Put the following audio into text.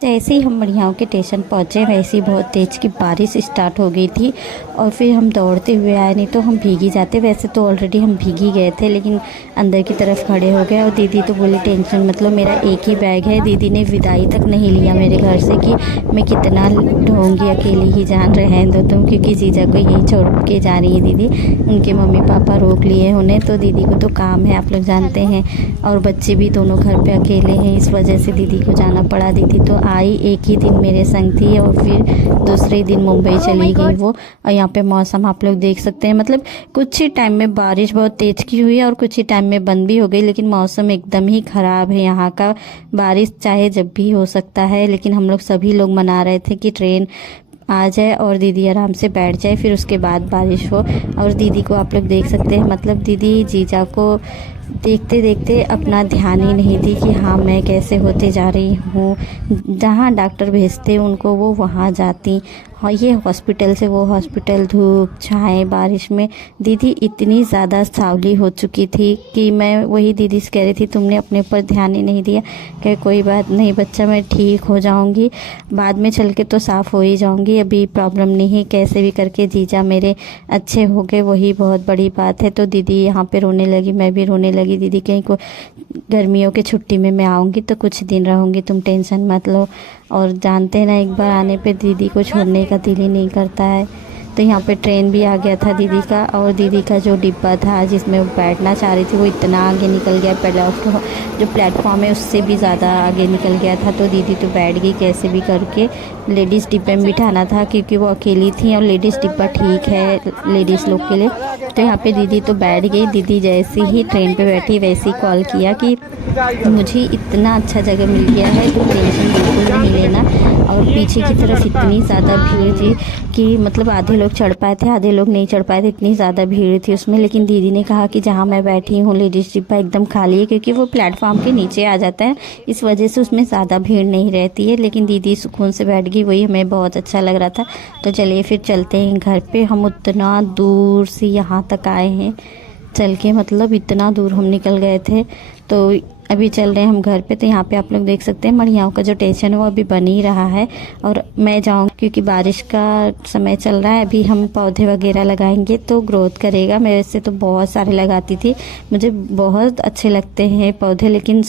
जैसे ही हम मढ़ियाओं के स्टेशन पहुँचे वैसे ही बहुत तेज़ की बारिश स्टार्ट हो गई थी और फिर हम दौड़ते हुए आए, नहीं तो हम भीग ही जाते। वैसे तो ऑलरेडी हम भीग ही गए थे, लेकिन अंदर की तरफ खड़े हो गए और दीदी तो बोली टेंशन मतलब मेरा एक ही बैग है। दीदी ने विदाई तक नहीं लिया मेरे घर से कि मैं कितना ढोंगी, अकेली ही जान रहे दो तुम, क्योंकि जीजा को यहीं छोड़ के जा रही है दीदी। उनके मम्मी पापा रोक लिए उन्हें, तो दीदी को तो काम है, आप लोग जानते हैं, और बच्चे भी दोनों घर पे अकेले हैं, इस वजह से दीदी को जाना पड़ा। दीदी तो आई एक ही दिन मेरे संग थी और फिर दूसरे दिन मुंबई चली गई वो। और यहाँ पे मौसम आप लोग देख सकते हैं, मतलब कुछ ही टाइम में बारिश बहुत तेज की हुई और कुछ ही टाइम में बंद भी हो गई, लेकिन मौसम एकदम ही ख़राब है यहाँ का। बारिश चाहे जब भी हो सकता है, लेकिन हम लोग सभी लोग मना रहे थे कि ट्रेन आ जाए और दीदी आराम से बैठ जाए, फिर उसके बाद बारिश हो। और दीदी को आप लोग देख सकते हैं, मतलब दीदी जीजा को देखते देखते अपना ध्यान ही नहीं दी कि हाँ मैं कैसे होते जा रही हूँ। जहाँ डॉक्टर भेजते उनको वो वहाँ जाती, हाँ ये हॉस्पिटल से वो हॉस्पिटल, धूप छाए बारिश में। दीदी इतनी ज़्यादा सावली हो चुकी थी कि मैं वही दीदी से कह रही थी तुमने अपने ऊपर ध्यान ही नहीं दिया। कह कोई बात नहीं बच्चा, मैं ठीक हो जाऊंगी, बाद में चल के तो साफ़ हो ही जाऊंगी, अभी प्रॉब्लम नहीं है। कैसे भी करके जीजा मेरे अच्छे हो गए, वही बहुत बड़ी बात है। तो दीदी यहाँ पे रोने लगी, मैं भी रोने लगी। दीदी कहीं को गर्मियों की छुट्टी में मैं आऊँगी तो कुछ दिन रहूँगी, तुम टेंशन मत लो। और जानते हैं ना, एक बार आने पे दीदी को छोड़ने का दिल ही नहीं करता है। तो यहाँ पे ट्रेन भी आ गया था दीदी का, और दीदी का जो डिब्बा था जिसमें वो बैठना चाह रही थी वो इतना आगे निकल गया, जो प्लेटफॉर्म है उससे भी ज़्यादा आगे निकल गया था। तो दीदी तो बैठ गई कैसे भी करके। लेडीज़ डिब्बे में बिठाना था क्योंकि वो अकेली थी, और लेडीज़ डिब्बा ठीक है लेडीज़ लोग के लिए। तो यहाँ पे दीदी तो बैठ गई। दीदी जैसे ही ट्रेन पे बैठी वैसे ही कॉल किया कि मुझे इतना अच्छा जगह मिल गया है, तो टेंशन बिल्कुल नहीं लेना। और पीछे की तरफ इतनी ज़्यादा भीड़ थी कि मतलब आधे लोग चढ़ पाए थे, आधे लोग नहीं चढ़ पाए थे, इतनी ज़्यादा भीड़ थी उसमें। लेकिन दीदी ने कहा कि जहाँ मैं बैठी हूँ लेडीज़ डिब्बा एकदम खाली है, क्योंकि वो प्लेटफॉर्म के नीचे आ जाता है, इस वजह से उसमें ज़्यादा भीड़ नहीं रहती है। लेकिन दीदी सुकून से बैठ गई, वही हमें बहुत अच्छा लग रहा था। तो चलिए फिर चलते हैं घर पे। हम उतना दूर से यहाँ तक आए हैं चल के, मतलब इतना दूर हम निकल गए थे। तो अभी चल रहे हैं हम घर पे। तो यहाँ पे आप लोग देख सकते हैं मढ़ियाओं का जो स्टेशन है वो अभी बन ही रहा है, और मैं जाऊँगी क्योंकि बारिश का समय चल रहा है। अभी हम पौधे वगैरह लगाएंगे तो ग्रोथ करेगा। मैं वैसे तो बहुत सारे लगाती थी, मुझे बहुत अच्छे लगते हैं पौधे, लेकिन